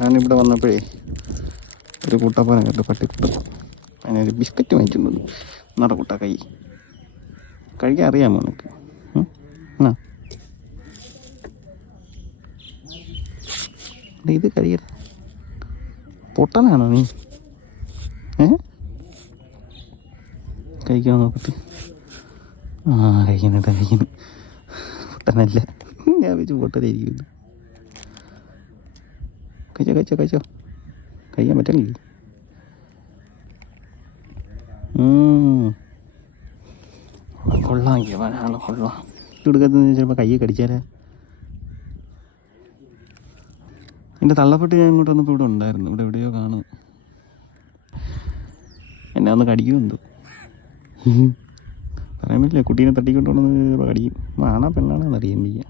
ഞാനിവിടെ വന്നപ്പോഴേ ഒരു കൂട്ടപ്പനെ കേട്ടു, പട്ടിക്കുട്ടപ്പൻ. അതിനൊരു ബിസ്ക്കറ്റ് വാങ്ങിച്ചിട്ടുണ്ട്. നടക്കൂട്ട കഴിക്കാൻ അറിയാമോ നിനക്ക്? ആ ഇത് കഴിയട. പൊട്ടനാണോ നീ? കഴിക്കാൻ നോക്കട്ടെ. കഴിക്കുന്നുണ്ട്. പൊട്ടനല്ല, ഞാൻ വെച്ച് പൊട്ടനായിരിക്കും. കഴിച്ചോ കഴിക്കാൻ പറ്റണില്ലേ? കൊള്ളാം, ആളെ കൊള്ളാം. എടുക്കത്തെന്ന് ചിലപ്പോൾ കയ്യെ കടിച്ചാലേ. എൻ്റെ തള്ളപ്പെട്ട് ഞാൻ ഇങ്ങോട്ട് വന്നപ്പോൾ ഇവിടെ ഉണ്ടായിരുന്നു. ഇവിടെ എവിടെയോ കാണും. എന്നെ ഒന്ന് കടിക്കുമെന്തോ പറയാൻ പറ്റില്ല. കുട്ടീനെ തട്ടിക്കൊണ്ടുവന്ന് ചിലപ്പോൾ കടിക്കും. ആണാ പെണ്ണാണെന്ന് അറിയാൻ വയ്യ.